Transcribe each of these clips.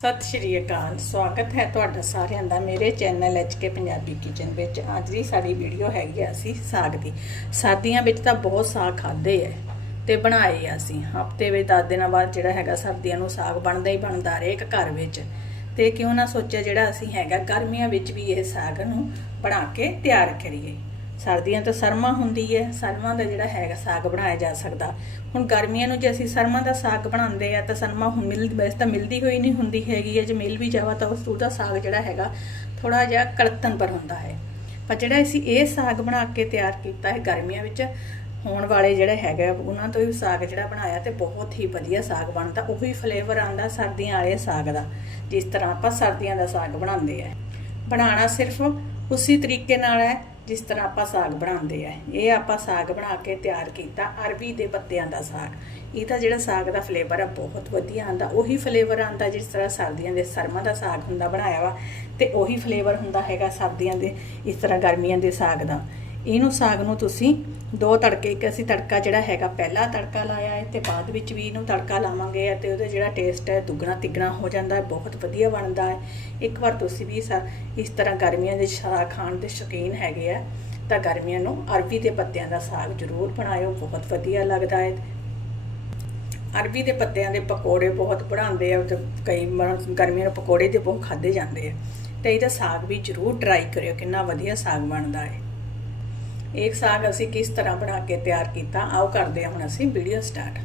ਸਤਿ ਸ਼੍ਰੀ ਅਕਾਲ, ਸਵਾਗਤ ਹੈ ਤੁਹਾਡਾ ਸਾਰਿਆਂ ਦਾ ਮੇਰੇ channel H K Punjabi kitchen ਵਿੱਚ। ਅੱਜ ਦੀ ਸਾਡੀ ਵੀਡੀਓ ਹੈਗੀ ਆ ਅਸੀਂ ਸਾਗ ਦੀ। ਸਰਦੀਆਂ ਵਿੱਚ ਤਾਂ ਬਹੁਤ ਸਾਗ ਖਾਦੇ ਐ ਤੇ ਬਣਾਏ ਆ ਅਸੀਂ। ਹਫ਼ਤੇ ਵਿੱਚ 10 ਦਿਨਾਂ ਬਾਅਦ ਜਿਹੜਾ ਹੈਗਾ ਸਰਦੀਆਂ ਨੂੰ ਸਾਗ ਬਣਦਾ ਹੀ ਬਣਦਾ ਹਰੇਕ ਘਰ ਵਿੱਚ। ਤੇ ਕਿਉਂ ਨਾ ਸੋਚਿਆ ਜਿਹੜਾ ਅਸੀਂ ਹੈਗਾ, ਗਰਮੀਆਂ ਵਿੱਚ ਵੀ ਇਹ ਸਾਗ ਨੂੰ ਬਣਾ ਕੇ ਤਿਆਰ ਕਰੀਏ। ਸਰਦੀਆਂ ਤਾਂ ਸਰਮਾ ਹੁੰਦੀ ਹੈ, ਸਰਮਾ ਦਾ ਜਿਹੜਾ ਹੈਗਾ ਸਾਗ ਬਣਾਇਆ ਜਾ ਸਕਦਾ। ਹੁਣ ਗਰਮੀਆਂ ਨੂੰ ਜੇ ਅਸੀਂ ਸਰਮਾ ਦਾ ਸਾਗ ਬਣਾਉਂਦੇ ਆ, ਤਾਂ ਸਰਮਾ ਹੁਣ ਮਿਲ, ਵੈਸੇ ਤਾਂ ਮਿਲਦੀ ਹੋਈ ਨਹੀਂ ਹੁੰਦੀ ਹੈਗੀ ਹੈ, ਜੇ ਮਿਲ ਵੀ ਜਾਵਾ ਤਾਂ ਉਸ ਉਹਦਾ ਸਾਗ ਜਿਹੜਾ ਹੈਗਾ ਥੋੜਾ ਜਿਹਾ ਕੜਤਨ ਪਰ ਹੁੰਦਾ ਹੈ। ਪਰ ਜਿਹੜਾ ਅਸੀਂ ਇਹ ਸਾਗ ਬਣਾ ਕੇ ਤਿਆਰ ਕੀਤਾ ਹੈ ਗਰਮੀਆਂ ਵਿੱਚ, ਹੋਣ ਵਾਲੇ ਜਿਹੜੇ ਹੈਗਾ ਉਹਨਾਂ ਤੋਂ ਹੀ ਸਾਗ ਜਿਹੜਾ ਬਣਾਇਆ ਤੇ ਬਹੁਤ ਹੀ ਵਧੀਆ ਸਾਗ ਬਣਦਾ, ਉਹੀ ਫਲੇਵਰ ਆਂਦਾ ਸਰਦੀਆਂ ਵਾਲੇ ਸਾਗ ਦਾ, ਜਿਸ ਤਰ੍ਹਾਂ ਆਪਾਂ ਸਰਦੀਆਂ ਦਾ ਸਾਗ ਬਣਾਉਂਦੇ ਆ। ਬਣਾਉਣਾ ਸਿਰਫ ਉਸੇ ਤਰੀਕੇ ਨਾਲ ਹੈ ਜਿਸ ਤਰ੍ਹਾਂ ਆਪਾਂ ਸਾਗ ਬਣਾਉਂਦੇ ਆ, ਇਹ ਆਪਾਂ ਸਾਗ ਬਣਾ ਕੇ ਤਿਆਰ ਕੀਤਾ ਅਰਬੀ ਦੇ ਪੱਤਿਆਂ ਦਾ ਸਾਗ। ਇਹਦਾ ਜਿਹੜਾ ਸਾਗ ਦਾ ਫਲੇਵਰ ਆ, ਬਹੁਤ ਵਧੀਆ ਆਂਦਾ ਉਹੀ ਫਲੇਵਰ ਆਂਦਾ ਜਿਸ ਤਰ੍ਹਾਂ ਸਰਦੀਆਂ ਦੇ ਸਰਮਾ ਦਾ ਸਾਗ ਹੁੰਦਾ ਬਣਾਇਆ ਵਾ, ਤੇ ਉਹੀ ਫਲੇਵਰ ਹੁੰਦਾ ਹੈਗਾ ਸਰਦੀਆਂ ਦੇ, ਇਸ ਤਰ੍ਹਾਂ ਗਰਮੀਆਂ ਦੇ ਸਾਗ ਦਾ। ਇਹਨੂੰ ਸਾਗ ਨੂੰ ਤੁਸੀਂ ਦੋ ਤੜਕੇ, ਇੱਕ ਅਸੀਂ ਤੜਕਾ ਜਿਹੜਾ ਹੈਗਾ ਪਹਿਲਾ ਤੜਕਾ ਲਾਇਆ ਹੈ ਤੇ ਬਾਅਦ ਵਿੱਚ ਵੀ ਇਹਨੂੰ ਤੜਕਾ ਲਾਵਾਂਗੇ ਤੇ ਉਹਦਾ ਜਿਹੜਾ ਟੇਸਟ ਹੈ, ਦੁੱਗਣਾ ਤਿੱਗਣਾ ਹੋ ਜਾਂਦਾ ਹੈ, ਬਹੁਤ ਵਧੀਆ ਬਣਦਾ ਹੈ। ਇੱਕ ਵਾਰ ਤੁਸੀਂ ਵੀ ਸਾ- ਇਸ ਤਰ੍ਹਾਂ ਗਰਮੀਆਂ ਦੇ ਸਾਗ ਖਾਣ ਦੇ ਸ਼ੌਕੀਨ ਹੈਗੇ ਆ, ਤਾਂ ਗਰਮੀਆਂ ਨੂੰ ਅਰਬੀ ਦੇ ਪੱਤਿਆਂ ਦਾ ਸਾਗ ਜ਼ਰੂਰ ਬਣਾਇਓ, ਬਹੁਤ ਵਧੀਆ ਲੱਗਦਾ ਹੈ। ਅਰਬੀ ਦੇ ਪੱਤਿਆਂ ਦੇ ਪਕੌੜੇ ਬਹੁਤ ਬਣਾਉਂਦੇ ਆ, ਤੇ ਕਈ ਗਰਮੀਆਂ ਨੂੰ ਪਕੌੜੇ ਦੇ ਬਹੁਤ ਖਾਦੇ ਜਾਂਦੇ ਆ। ਤੇ ਇਹਦਾ ਸਾਗ ਵੀ ਜ਼ਰੂਰ ਟਰਾਈ ਕਰਿਓ, ਕਿੰਨਾ ਵਧੀਆ ਸਾਗ ਬਣਦਾ ਹੈ। ਇਹ ਸਾਗ ਅਸੀਂ ਕਿਸ ਤਰ੍ਹਾਂ ਬਣਾ ਕੇ ਤਿਆਰ ਕੀਤਾ, ਆਓ ਕਰਦੇ ਹਾਂ ਹੁਣ ਅਸੀਂ ਵੀਡੀਓ ਸਟਾਰਟ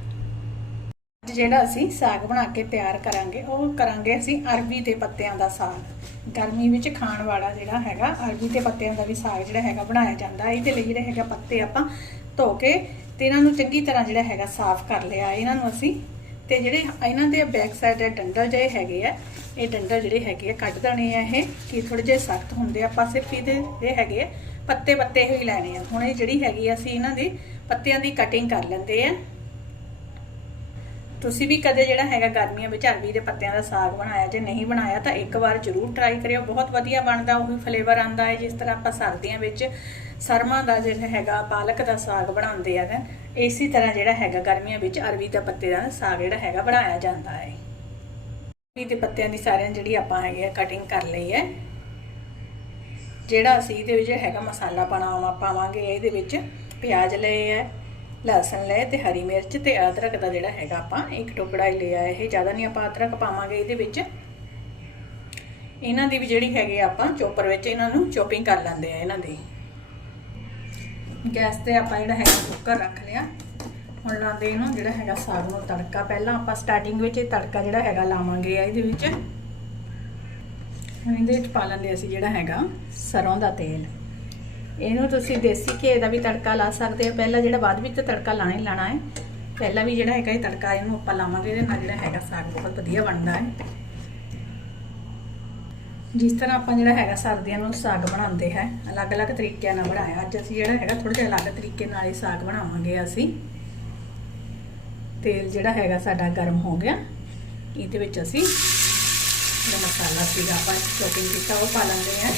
ਅੱਜ ਜਿਹੜਾ ਅਸੀਂ ਸਾਗ ਬਣਾ ਕੇ ਤਿਆਰ ਕਰਾਂਗੇ, ਉਹ ਕਰਾਂਗੇ ਅਸੀਂ ਅਰਬੀ ਦੇ ਪੱਤਿਆਂ ਦਾ ਸਾਗ। ਗਰਮੀ ਵਿੱਚ ਖਾਣ ਵਾਲਾ ਜਿਹੜਾ ਹੈਗਾ, ਅਰਬੀ ਦੇ ਪੱਤਿਆਂ ਦਾ ਵੀ ਸਾਗ ਜਿਹੜਾ ਹੈਗਾ ਬਣਾਇਆ ਜਾਂਦਾ। ਇਹਦੇ ਲਈ ਜਿਹੜੇ ਹੈਗਾ ਪੱਤੇ ਆਪਾਂ ਧੋ ਕੇ ਤੇ ਇਹਨਾਂ ਨੂੰ ਚੰਗੀ ਤਰ੍ਹਾਂ ਜਿਹੜਾ ਹੈਗਾ ਸਾਫ਼ ਕਰ ਲਿਆ। ਇਹਨਾਂ ਨੂੰ ਅਸੀਂ ਤੇ ਜਿਹੜੇ ਇਹਨਾਂ ਦੇ ਬੈਕ ਸਾਈਡ ਦੇ ਡੰਡਲ ਜਿਹੜੇ ਹੈਗੇ ਆ, ਇਹ ਡੰਡਲ ਜਿਹੜੇ ਹੈਗੇ ਆ ਕੱਢ ਦੇਣੇ ਆ ਇਹ, ਕਿ ਥੋੜੇ ਜਿਹੇ ਸਖਤ ਹੁੰਦੇ ਆ। ਆਪਾਂ ਸਿਰਫ ਇਹਦੇ ਇਹ ਹੈਗੇ ਆ ਪੱਤੇ ਪੱਤੇ ਹੀ ਲੈਣੇ ਆ। ਹੁਣ ਇਹ ਜਿਹੜੀ ਹੈਗੀ ਆ, ਅਸੀਂ ਇਹਨਾਂ ਦੀ ਪੱਤਿਆਂ ਦੀ ਕਟਿੰਗ ਕਰ ਲੈਂਦੇ ਆ। ਤੁਸੀਂ ਵੀ ਕਦੇ ਜਿਹੜਾ ਹੈਗਾ ਗਰਮੀਆਂ ਵਿੱਚ ਅਰਬੀ ਦੇ ਪੱਤਿਆਂ ਦਾ ਸਾਗ ਬਣਾਇਆ, ਜੇ ਨਹੀਂ ਬਣਾਇਆ ਤਾਂ ਇੱਕ ਵਾਰ ਜ਼ਰੂਰ ਟਰਾਈ ਕਰਿਓ। ਬਹੁਤ ਵਧੀਆ ਬਣਦਾ, ਉਹੀ ਫਲੇਵਰ ਆਂਦਾ ਹੈ। ਜਿਸ ਤਰ੍ਹਾਂ ਆਪਾਂ ਸਰਦੀਆਂ ਵਿੱਚ ਸਰਮਾ ਦਾ ਜਿਹੜਾ ਹੈਗਾ, ਪਾਲਕ ਦਾ ਸਾਗ ਬਣਾਉਂਦੇ ਆ ਇਸੇ ਤਰ੍ਹਾਂ ਜਿਹੜਾ ਹੈਗਾ ਗਰਮੀਆਂ ਵਿੱਚ ਅਰਬੀ ਦਾ ਪੱਤੇ ਦਾ ਸਾਗ ਜਿਹੜਾ ਹੈਗਾ ਬਣਾਇਆ ਜਾਂਦਾ ਹੈ। ਅਰਬੀ ਦੇ ਪੱਤਿਆਂ ਦੀ ਸਾਰਿਆਂ ਜਿਹੜੀ ਆਪਾਂ ਹੈਗੇ ਆ ਕਟਿੰਗ ਕਰ ਲਈ ਹੈ। ਜਿਹੜਾ ਅਸੀਂ ਇਹਦੇ ਵਿੱਚ ਹੈਗਾ ਮਸਾਲਾ ਪਾਣਾ ਪਾਵਾਂਗੇ ਇਹਦੇ ਵਿੱਚ ਪਿਆਜ਼ ਲਏ ਹੈ ਲਸਣ ਲਏ ਤੇ ਹਰੀ ਮਿਰਚ ਤੇ ਅਦਰਕ ਦਾ ਜਿਹੜਾ ਹੈਗਾ ਆਪਾਂ ਇੱਕ ਟੁਕੜਾ ਹੀ ਲਿਆ। ਇਹ ਜ਼ਿਆਦਾ ਨਹੀਂ ਆਪਾਂ ਅਦਰਕ ਪਾਵਾਂਗੇ ਇਹਦੇ ਵਿੱਚ। ਇਹਨਾਂ ਦੀ ਵੀ ਜਿਹੜੀ ਹੈਗੀ ਆ ਆਪਾਂ ਚੋਪਰ ਵਿੱਚ ਇਹਨਾਂ ਨੂੰ ਚੋਪਿੰਗ ਕਰ ਲੈਂਦੇ ਆ ਇਹਨਾਂ ਦੀ। ਗੈਸ ਤੇ ਆਪਾਂ ਜਿਹੜਾ ਹੈਗਾ ਕੁੱਕਰ ਰੱਖ ਲਿਆ। ਹੁਣ ਲਾਉਂਦੇ ਇਹਨੂੰ ਜਿਹੜਾ ਹੈਗਾ ਸਾਗ ਨੂੰ ਤੜਕਾ। ਪਹਿਲਾਂ ਆਪਾਂ ਸਟਾਰਟਿੰਗ ਵਿੱਚ ਇਹ ਤੜਕਾ ਜਿਹੜਾ ਹੈਗਾ ਲਾਵਾਂਗੇ ਇਹਦੇ ਵਿੱਚ। ਹੁਣ ਇਹਦੇ ਵਿੱਚ ਪਾ ਲੈਂਦੇ ਅਸੀਂ ਜਿਹੜਾ ਹੈਗਾ ਸਰੋਂ ਦਾ ਤੇਲ। ਇਹਨੂੰ ਤੁਸੀਂ ਦੇਸੀ ਘੇ ਦਾ ਵੀ ਤੜਕਾ ਲਾ ਸਕਦੇ ਹੋ। ਪਹਿਲਾਂ ਜਿਹੜਾ ਬਾਅਦ ਵਿੱਚ ਤੜਕਾ ਲਾਣਾ ਹੀ ਲਾਣਾ ਹੈ। ਪਹਿਲਾਂ ਵੀ ਜਿਹੜਾ ਹੈਗਾ ਇਹ ਤੜਕਾ ਇਹਨੂੰ ਆਪਾਂ ਲਾਵਾਂਗੇ, ਇਹਦੇ ਨਾਲ ਜਿਹੜਾ ਹੈਗਾ ਸਾਗ ਬਹੁਤ ਵਧੀਆ ਬਣਦਾ ਹੈ। ਜਿਸ ਤਰ੍ਹਾਂ ਆਪਾਂ ਜਿਹੜਾ ਹੈਗਾ ਸਰਦੀਆਂ ਨੂੰ ਸਾਗ ਬਣਾਉਂਦੇ ਹੈ, ਅਲੱਗ-ਅਲੱਗ ਤਰੀਕਿਆਂ ਨਾਲ ਬਣਾਇਆ। ਅੱਜ ਅਸੀਂ ਜਿਹੜਾ ਹੈਗਾ ਥੋੜਾ ਜਿਹਾ ਅਲੱਗ ਤਰੀਕੇ ਨਾਲ ਹੀ ਸਾਗ ਬਣਾਵਾਂਗੇ ਅਸੀਂ। ਤੇਲ ਜਿਹੜਾ ਹੈਗਾ ਸਾਡਾ ਗਰਮ ਹੋ ਗਿਆ। ਇਹਦੇ ਵਿੱਚ ਅਸੀਂ ਜਿਹੜਾ ਮਸਾਲਾ ਸੀਗਾ ਆਪਾਂ ਚੋਪਿੰਗ ਕੀਤਾ ਉਹ ਪਾ ਲੈਂਦੇ ਆ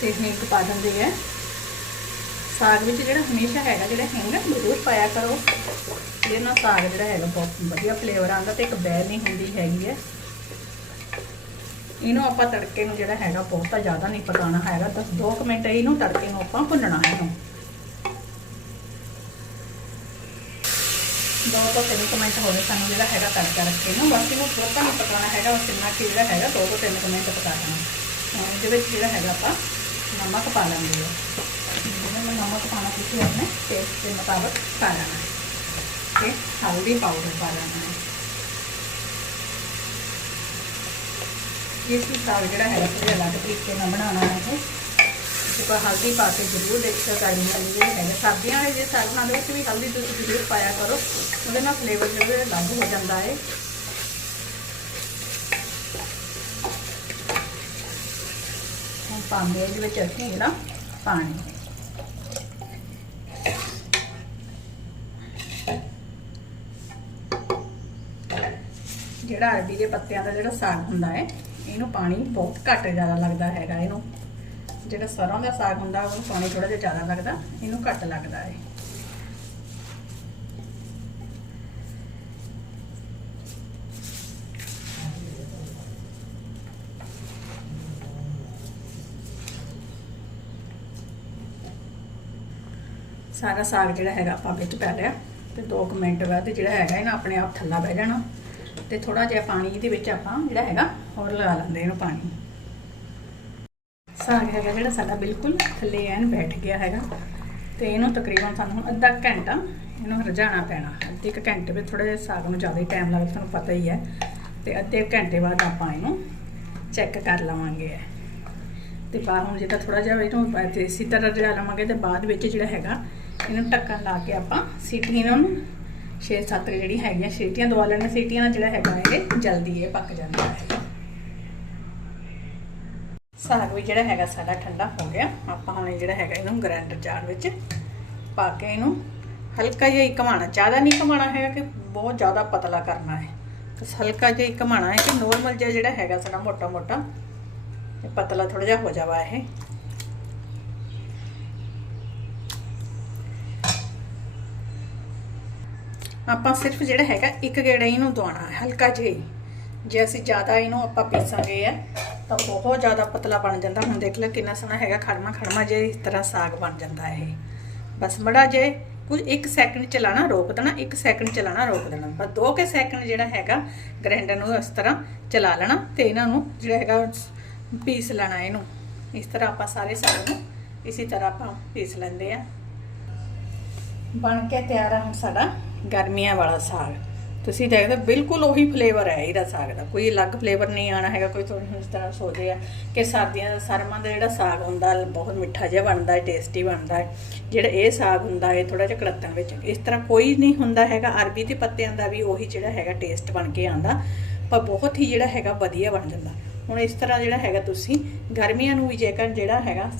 ਤੇ ਹਿੰਗ ਪਾ ਦਿੰਦੇ ਆ ਸਾਗ ਵਿੱਚ ਜਿਹੜਾ ਹਮੇਸ਼ਾ ਹੈਗਾ ਜਿਹੜਾ ਹਿੰਗ ਜ਼ਰੂਰ ਪਾਇਆ ਕਰੋ ਇਹਦੇ ਨਾਲ ਸਾਗ ਜਿਹੜਾ ਹੈਗਾ ਬਹੁਤ ਵਧੀਆ ਫਲੇਵਰ ਆਉਂਦਾ ਤੇ ਇੱਕ ਬੈਲ ਨਹੀਂ ਹੁੰਦੀ ਹੈਗੀ ਹੈ ਇਹਨੂੰ ਆਪਾਂ ਤੜਕੇ ਨੂੰ ਜਿਹੜਾ ਹੈਗਾ ਬਹੁਤਾ ਜ਼ਿਆਦਾ ਨਹੀਂ ਪਕਾਉਣਾ ਹੈਗਾ ਤਾਂ 2 ਮਿੰਟ ਇਹਨੂੰ ਤੜਕੇ ਨੂੰ ਆਪਾਂ ਭੁੰਨਣਾ ਹੈ ਇਹਨੂੰ ਦੋ ਤੋਂ ਤਿੰਨ ਕੁ ਮਿੰਟ ਹੋਵੇ ਸਾਨੂੰ ਜਿਹੜਾ ਹੈਗਾ ਤੜਕਾ ਰੱਖੇ ਨੂੰ ਬਸ ਇਹਨੂੰ ਬਹੁਤਾ ਨਹੀਂ ਪਕਾਉਣਾ ਹੈਗਾ ਬਸ ਇੰਨਾ ਕਿ ਜਿਹੜਾ ਹੈਗਾ ਦੋ ਤੋਂ ਤਿੰਨ ਕੁ ਮਿੰਟ ਪਕਾ ਲੈਣਾ ਹੁਣ ਇਹਦੇ ਵਿੱਚ ਜਿਹੜਾ ਹੈਗਾ ਆਪਾਂ ਨਮਕ ਪਾ ਲਾਂਗੇ ਜਿਹੜਾ ਮੈਂ ਨਮਕ ਪਾਣਾ ਤੁਸੀਂ ਆਪਣੇ ਟੇਸਟ ਦੇ ਮੁਤਾਬਕ ਪਾ ਲੈਣਾ ਤੇ ਹਲਦੀ ਪਾਊਡਰ ਪਾ ਲੈਣਾ ਹੈ ਇਸ ਨੂੰ ਸਾਗ ਜਿਹੜਾ ਹੈਗਾ ਥੋੜਾ ਅਲੱਗ ਤਰੀਕੇ ਨਾਲ ਬਣਾਉਣਾ ਹੈ ਤੇ ਹਲਦੀ ਪਾ ਕੇ ਜ਼ਰੂਰ ਦੇਖਿਓ ਗਾੜੀ ਨਾਲ ਜਿਹੜੇ ਹੈਗੇ ਸਰਦੀਆਂ ਵਾਲੇ ਜੇ ਸਾਗ ਬਣਾਉਂਦੇ ਵਿੱਚ ਵੀ ਹਲਦੀ ਤੁਸੀਂ ਜ਼ਰੂਰ ਪਾਇਆ ਕਰੋ। ਉਹਦੇ ਨਾਲ ਫਲੇਵਰ ਜਿਹੜਾ ਅਲੱਗ ਹੋ ਜਾਂਦਾ ਹੈ ਹੁਣ ਪਾਉਂਦੇ ਇਹਦੇ ਵਿੱਚ ਅਸੀਂ ਜਿਹੜਾ ਪਾਣੀ। ਜਿਹੜਾ ਅਰਬੀ ਦੇ ਪੱਤਿਆਂ ਦਾ ਜਿਹੜਾ ਸਾਗ ਹੁੰਦਾ ਹੈ ਇਹਨੂੰ ਪਾਣੀ ਬਹੁਤ ਘੱਟ ਜ਼ਿਆਦਾ ਲੱਗਦਾ ਹੈਗਾ ਇਹਨੂੰ। ਜਿਹੜਾ ਸਰੋਂ ਦਾ ਸਾਗ ਹੁੰਦਾ, ਉਹਨੂੰ ਪਾਣੀ ਥੋੜਾ ਜਿਹਾ ਜ਼ਿਆਦਾ ਲੱਗਦਾ, ਇਹਨੂੰ ਘੱਟ ਲੱਗਦਾ ਹੈ। ਸਾਰਾ ਸਾਗ ਜਿਹੜਾ ਹੈਗਾ ਆਪਾਂ ਵਿੱਚ ਪਾ ਲਿਆ ਤੇ 2 ਮਿੰਟ ਬਾਅਦ ਜਿਹੜਾ ਹੈਗਾ, ਇਹਨਾਂ ਆਪਣੇ ਆਪ ਥੱਲਾ ਬਹਿ ਜਾਣਾ, ਤੇ ਥੋੜਾ ਜਿਹਾ ਪਾਣੀ ਇਹਦੇ ਵਿੱਚ ਆਪਾਂ ਜਿਹੜਾ ਹੈਗਾ, ਹੋਰ ਲਗਾ ਲੈਂਦੇ ਇਹਨੂੰ ਪਾਣੀ। ਸਾਗ ਹੈਗਾ ਜਿਹੜਾ ਸਾਡਾ ਬਿਲਕੁਲ ਥੱਲੇ ਐਨ ਬੈਠ ਗਿਆ ਹੈਗਾ। ਤੇ ਇਹਨੂੰ ਤਕਰੀਬਨ ਸਾਨੂੰ ਹੁਣ ਅੱਧਾ ਘੰਟਾ ਇਹਨੂੰ ਰਝਾਣਾ ਪੈਣਾ। ਅੱਧੇ ਕੁ ਘੰਟੇ ਵਿੱਚ ਥੋੜਾ ਜਿਹਾ ਸਾਗ ਨੂੰ ਜ਼ਿਆਦਾ ਹੀ ਟਾਈਮ ਲੱਗਦਾ, ਤੁਹਾਨੂੰ ਪਤਾ ਹੀ ਹੈ। ਤੇ ਅੱਧੇ ਘੰਟੇ ਬਾਅਦ ਆਪਾਂ ਇਹਨੂੰ ਚੈੱਕ ਕਰ ਲਵਾਂਗੇ। ਤੇ ਬਾਅਦ ਹੁਣ ਜਿਹੜਾ ਥੋੜਾ ਜਿਹਾ ਇਹਨੂੰ ਦੇਸੀ ਤਰ੍ਹਾਂ ਰਝਾ ਲਵਾਂਗੇ ਤੇ ਬਾਅਦ ਵਿੱਚ ਜਿਹੜਾ ਹੈਗਾ, ਇਹਨੂੰ ਢੱਕਣ ਲਾ ਕੇ ਆਪਾਂ ਸੀਟੀ ਨੂੰ 6-7 ਜਿਹੜੀ ਹੈਗੀਆਂ ਸੀਟੀਆਂ ਦਵਾ ਲੈਣੀਆਂ ਸੀਟੀਆਂ ਨਾਲ ਜਿਹੜਾ ਹੈਗਾ ਇਹ ਜਲਦੀ ਇਹ ਪੱਕ ਜਾਂਦਾ ਹੈ। ਸਾਗ ਵੀ ਜਿਹੜਾ ਹੈਗਾ ਸਾਡਾ ਠੰਡਾ ਹੋ ਗਿਆ। ਆਪਾਂ ਹੁਣ ਜਿਹੜਾ ਹੈਗਾ ਇਹਨੂੰ ਗ੍ਰਾਈਂਡਰ ਜਾਰ ਵਿੱਚ ਪਾ ਕੇ ਇਹਨੂੰ ਹਲਕਾ ਜਿਹਾ ਹੀ ਘਮਾਣਾ ਜ਼ਿਆਦਾ ਨਹੀਂ ਘਮਾਣਾ ਹੈਗਾ ਕਿ ਬਹੁਤ ਜ਼ਿਆਦਾ ਪਤਲਾ ਕਰਨਾ ਹੈ। ਬਸ ਹਲਕਾ ਜਿਹਾ ਹੀ ਘਮਾਣਾ ਹੈ ਕਿ ਨੋਰਮਲ ਜਿਹਾ ਜਿਹੜਾ ਹੈਗਾ ਸਾਡਾ ਮੋਟਾ ਮੋਟਾ ਪਤਲਾ ਥੋੜਾ ਜਿਹਾ ਹੋ ਜਾਵਾ ਇਹ। ਆਪਾਂ ਸਿਰਫ ਜਿਹੜਾ ਹੈਗਾ ਇੱਕ ਗੇੜਾ ਇਹਨੂੰ ਦਵਾਉਣਾ ਹੈ, ਹਲਕਾ ਜਿਹਾ ਹੀ। ਜੇ ਅਸੀਂ ਜ਼ਿਆਦਾ ਇਹਨੂੰ ਆਪਾਂ ਪੀਸਾਂਗੇ ਆ ਤਾਂ ਬਹੁਤ ਜ਼ਿਆਦਾ ਪਤਲਾ ਬਣ ਜਾਂਦਾ। ਹੁਣ ਦੇਖ ਲੈ ਕਿੰਨਾ ਸੋਹਣਾ ਹੈਗਾ, ਖੜਮਾ ਖੜਮਾ ਜੇ ਇਸ ਤਰ੍ਹਾਂ ਸਾਗ ਬਣ ਜਾਂਦਾ ਇਹ। ਬਸ ਮੜਾ ਜੇ ਕੁਝ 1 ਸੈਕਿੰਡ ਚਲਾਣਾ, ਰੋਕ ਦੇਣਾ 1 ਸੈਕਿੰਡ ਚਲਾਣਾ, ਰੋਕ ਦੇਣਾ। ਬਸ 2 ਕੇ ਸੈਕਿੰਡ ਜਿਹੜਾ ਹੈਗਾ ਗ੍ਰਾਈਂਡਰ ਨੂੰ ਇਸ ਤਰ੍ਹਾਂ ਚਲਾ ਲੈਣਾ ਤੇ ਇਹਨਾਂ ਨੂੰ ਜਿਹੜਾ ਹੈਗਾ ਪੀਸ ਲੈਣਾ ਇਹਨੂੰ। ਇਸ ਤਰ੍ਹਾਂ ਆਪਾਂ ਸਾਰੇ ਸਾਗ ਨੂੰ ਇਸੇ ਤਰ੍ਹਾਂ ਆਪਾਂ ਪੀਸ ਲੈਂਦੇ ਆ। ਬਣ ਕੇ ਤਿਆਰ ਆ ਹੁਣ ਸਾਡਾ ਗਰਮੀਆਂ ਵਾਲਾ ਸਾਗ। ਤੁਸੀਂ ਦੇਖਦੇ ਹੋ, ਬਿਲਕੁਲ ਉਹੀ ਫਲੇਵਰ ਹੈ ਇਹਦਾ ਸਾਗ ਦਾ। ਕੋਈ ਅਲੱਗ ਫਲੇਵਰ ਨਹੀਂ ਆਣਾ ਹੈਗਾ, ਕੋਈ ਤੁਹਾਨੂੰ ਇਸ ਤਰ੍ਹਾਂ ਸੋਚਦੇ ਆ ਕਿ ਸਰਦੀਆਂ ਦਾ, ਸਰਮਾਂ ਦਾ ਜਿਹੜਾ ਸਾਗ ਹੁੰਦਾ, ਬਹੁਤ ਮਿੱਠਾ ਜਿਹਾ ਬਣਦਾ ਹੈ ਟੇਸਟੀ ਬਣਦਾ ਹੈ। ਜਿਹੜਾ ਇਹ ਸਾਗ ਹੁੰਦਾ ਹੈ ਥੋੜਾ ਜਿਹਾ ਕੜੱਤਣ ਵਿੱਚ, ਇਸ ਤਰ੍ਹਾਂ ਕੋਈ ਨਹੀਂ ਹੁੰਦਾ ਹੈਗਾ। ਅਰਬੀ ਦੇ ਪੱਤਿਆਂ ਦਾ ਵੀ ਉਹੀ ਜਿਹੜਾ ਹੈਗਾ ਟੇਸਟ ਬਣ ਕੇ ਆਂਦਾ ਪਰ ਬਹੁਤ ਹੀ ਜਿਹੜਾ ਹੈਗਾ ਵਧੀਆ ਬਣ ਜਾਂਦਾ। ਹੁਣ ਇਸ ਤਰ੍ਹਾਂ ਜਿਹੜਾ ਹੈਗਾ ਤੁਸੀਂ, ਗਰਮੀਆਂ ਨੂੰ ਵੀ ਜੇਕਰ ਜਿਹੜਾ ਹੈਗਾ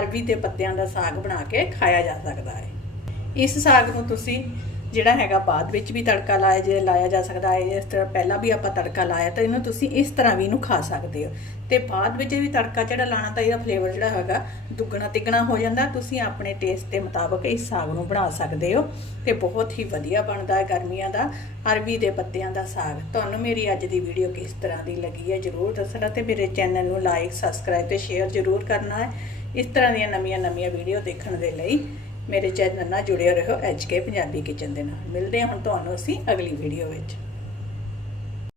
ਅਰਬੀ ਦੇ ਪੱਤਿਆਂ ਦਾ ਸਾਗ ਬਣਾ ਕੇ ਖਾਇਆ ਜਾ ਸਕਦਾ ਹੈ। ਇਸ ਸਾਗ ਨੂੰ ਤੁਸੀਂ ਜਿਹੜਾ ਹੈਗਾ ਬਾਅਦ ਵਿੱਚ ਵੀ ਤੜਕਾ ਲਾਇਆ ਜੇ ਲਾਇਆ ਜਾ ਸਕਦਾ ਹੈ ਇਸ ਤਰ੍ਹਾਂ ਪਹਿਲਾਂ ਵੀ ਆਪਾਂ ਤੜਕਾ ਲਾਇਆ ਤਾਂ ਇਹਨੂੰ ਤੁਸੀਂ ਇਸ ਤਰ੍ਹਾਂ ਵੀ ਇਹਨੂੰ ਖਾ ਸਕਦੇ ਹੋ। ਤੇ ਬਾਅਦ ਵਿੱਚ ਵੀ ਤੜਕਾ ਜਿਹੜਾ ਲਾਣਾ ਤਾਂ ਇਹਦਾ ਫਲੇਵਰ ਜਿਹੜਾ ਹੈਗਾ ਦੁੱਗਣਾ ਤਿੱਗਣਾ ਹੋ ਜਾਂਦਾ। ਤੁਸੀਂ ਆਪਣੇ ਟੇਸਟ ਦੇ ਮੁਤਾਬਕ ਇਸ ਸਾਗ ਨੂੰ ਬਣਾ ਸਕਦੇ ਹੋ ਤੇ ਬਹੁਤ ਹੀ ਵਧੀਆ ਬਣਦਾ ਹੈ ਗਰਮੀਆਂ ਦਾ, ਅਰਬੀ ਦੇ ਪੱਤਿਆਂ ਦਾ ਸਾਗ। ਤੁਹਾਨੂੰ ਮੇਰੀ ਅੱਜ ਦੀ ਵੀਡੀਓ ਕਿਸ ਤਰ੍ਹਾਂ ਦੀ ਲੱਗੀ ਹੈ ਜਰੂਰ ਦੱਸਣਾ ਤੇ ਮੇਰੇ ਚੈਨਲ ਨੂੰ ਲਾਈਕ ਸਬਸਕ੍ਰਾਈਬ ਤੇ ਸ਼ੇਅਰ ਜਰੂਰ ਕਰਨਾ ਹੈ। ਇਸ ਤਰ੍ਹਾਂ ਦੀਆਂ ਨਵੀਆਂ ਨਵੀਆਂ ਵੀਡੀਓ ਦੇਖਣ ਦੇ ਲਈ ਮੇਰੇ ਚੈਨਲ ਨਾਲ ਜੁੜੇ ਰਹੋ ਐਚਕੇ ਪੰਜਾਬੀ ਕਿਚਨ ਦੇ ਨਾਲ। ਮਿਲਦੇ ਹਾਂ ਹੁਣ ਤੁਹਾਨੂੰ ਅਸੀਂ ਅਗਲੀ ਵੀਡੀਓ ਵਿੱਚ।